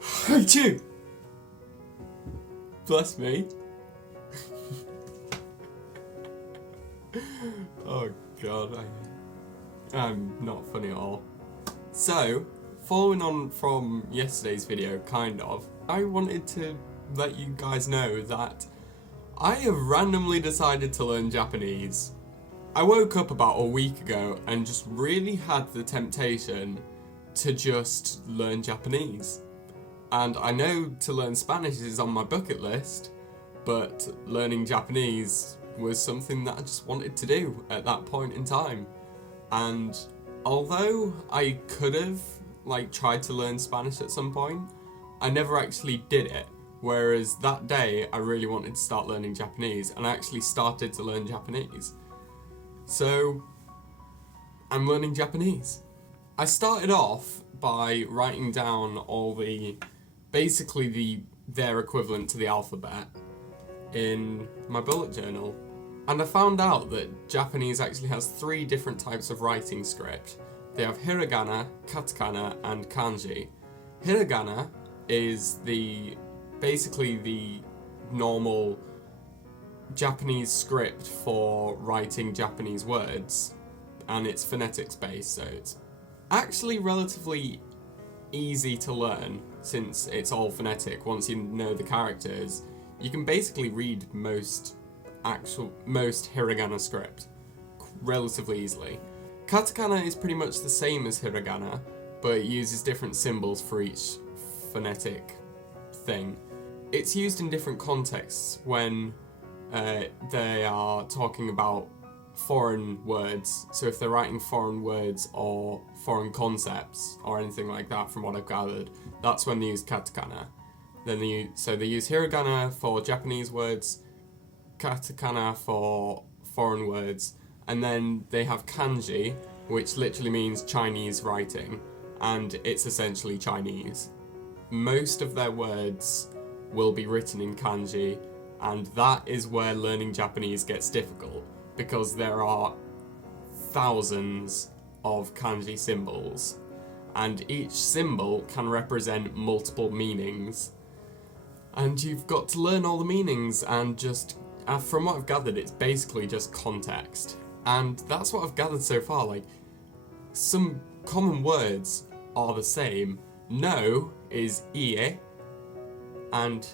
Achoo! Bless me. Oh god, I'm not funny at all. So, following on from yesterday's video, kind of, I wanted to let you guys know that I have randomly decided to learn Japanese. I woke up about a week ago and just really had the temptation to just learn Japanese. And I know to learn Spanish is on my bucket list, but learning Japanese was something that I just wanted to do at that point in time. And although I could have tried to learn Spanish at some point, I never actually did it. Whereas that day I really wanted to start learning Japanese, and I actually started to learn Japanese. So I'm learning Japanese. I started off by writing down all their equivalent to the alphabet in my bullet journal. And I found out that Japanese actually has 3 different types of writing script. They have hiragana, katakana, and kanji. Hiragana is basically the normal Japanese script for writing Japanese words, and it's phonetics based, so it's actually relatively easy to learn since it's all phonetic. Once you know the characters, you can basically read most hiragana script relatively easily. Katakana is pretty much the same as hiragana, but it uses different symbols for each phonetic thing. It's used in different contexts when they are talking about foreign words. So if they're writing foreign words or foreign concepts or anything like that, from what I've gathered, that's when they use katakana. They use hiragana for Japanese words, katakana for foreign words, and then they have kanji, which literally means Chinese writing, and it's essentially Chinese. Most of their words will be written in kanji, and that is where learning Japanese gets difficult, because there are thousands of kanji symbols, and each symbol can represent multiple meanings, and you've got to learn all the meanings, and just, from what I've gathered, it's basically just context. And that's what I've gathered so far. Some common words are the same. No is ie, and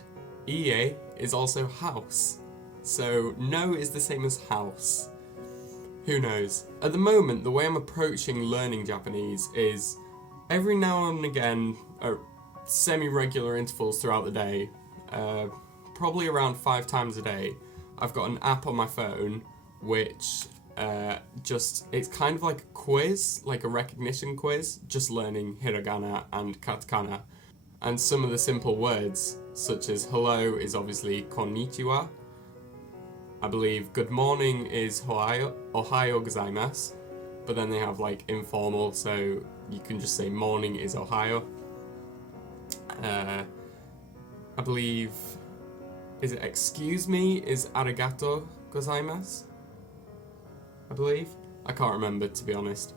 ie is also house. So no is the same as house. Who knows? At the moment, the way I'm approaching learning Japanese is every now and again, semi-regular intervals throughout the day, probably around 5 times a day, I've got an app on my phone which it's kind of like a quiz, like a recognition quiz, just learning hiragana and katakana. And some of the simple words, such as hello is obviously konnichiwa. I believe good morning is ohayo gozaimasu, but then they have informal, so you can just say morning is ohayo. I believe, is it excuse me is arigato gozaimasu? I believe. I can't remember, to be honest.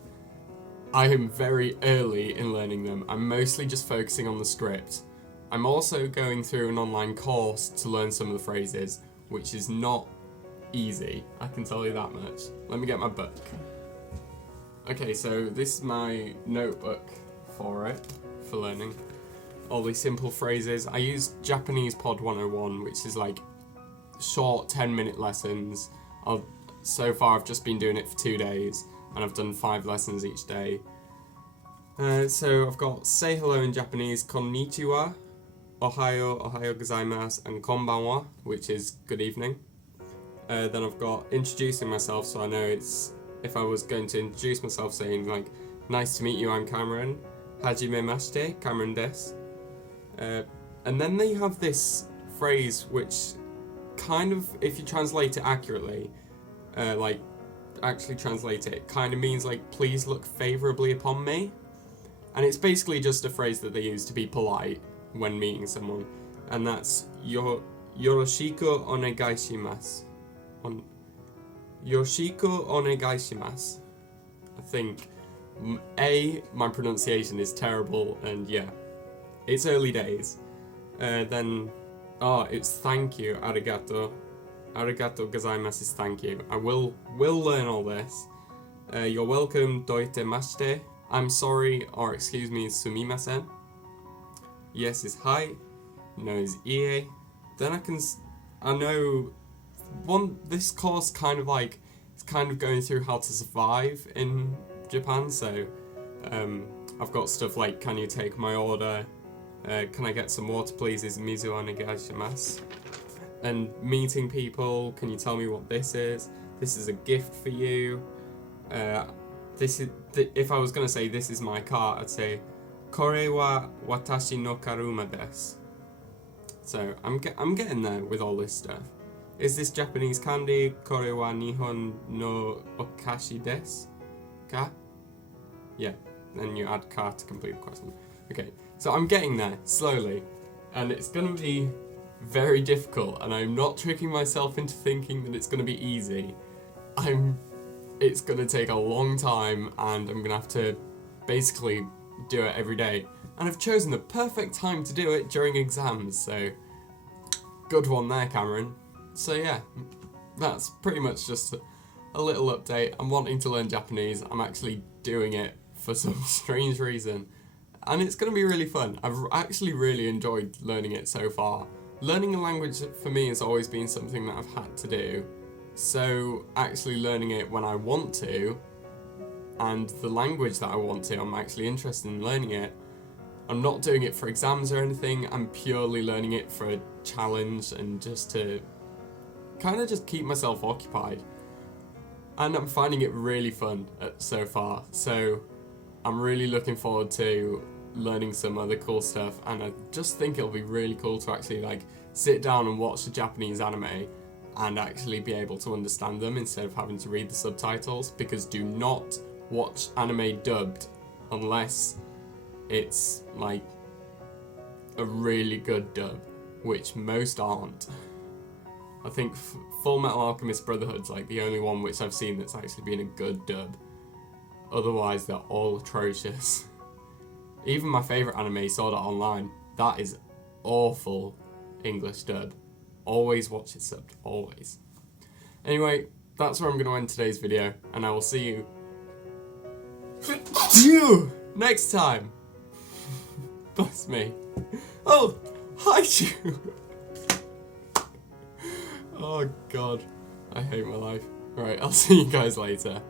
I am very early in learning them. I'm mostly just focusing on the script. I'm also going through an online course to learn some of the phrases, which is not easy, I can tell you that much. Let me get my book. Okay, so this is my notebook for learning all these simple phrases. I use Japanese Pod 101, which is short 10-minute lessons. So far I've just been doing it for 2 days, and I've done 5 lessons each day. So I've got say hello in Japanese, konnichiwa, ohayo gozaimasu, and konbanwa, which is good evening. Then I've got introducing myself, so I know if I was going to introduce myself saying nice to meet you, I'm Cameron, hajimemashite, Cameron desu. And then they have this phrase which kind of, if you translate it accurately, actually translate it, kind of means please look favourably upon me. And it's basically just a phrase that they use to be polite when meeting someone. And that's yoroshiku onegaishimasu. Yoroshiku onegaishimasu. I think my pronunciation is terrible, and yeah. it's early days. Then, it's thank you, arigato. Arigato gozaimasu is thank you. I will learn all this. You're welcome, doitemashite. I'm sorry, or excuse me, is sumimasen. Yes is hi. No is ie. Then I know this course kind of like, it's kind of going through how to survive in Japan, so I've got stuff like, can you take my order? Can I get some water please? Is mizu onegaishimasu? And meeting people, can you tell me what this is? This is a gift for you. If I was going to say this is my car, I'd say kore wa watashi no karuma desu. So I'm getting there with all this stuff. Is this Japanese candy? Kore wa nihon no okashi desu? Ka? Yeah, then you add ka to complete the question. Okay, so I'm getting there, slowly. And it's going to be very difficult, and I'm not tricking myself into thinking that it's going to be easy. It's going to take a long time, and I'm going to have to basically do it every day. And I've chosen the perfect time to do it during exams, so good one there, Cameron. So yeah, that's pretty much just a little update. I'm wanting to learn Japanese. I'm actually doing it for some strange reason, and it's going to be really fun. I've actually really enjoyed learning it so far. Learning a language for me has always been something that I've had to do, so actually learning it when I want to, and the language that I want to, I'm actually interested in learning it. I'm not doing it for exams or anything, I'm purely learning it for a challenge and just to kind of just keep myself occupied. And I'm finding it really fun so far, so I'm really looking forward to learning some other cool stuff, and I just think it'll be really cool to actually like sit down and watch the Japanese anime and actually be able to understand them instead of having to read the subtitles, because do not watch anime dubbed unless it's like a really good dub, which most aren't. I think Full Metal Alchemist Brotherhood's like the only one which I've seen that's actually been a good dub. Otherwise they're all atrocious. Even my favourite anime, Sword Art Online, that is awful English dub. Always watch it subbed, always. Anyway, that's where I'm going to end today's video, and I will see you next time. Bless me. Oh, hi you. Oh god, I hate my life. Right, I'll see you guys later.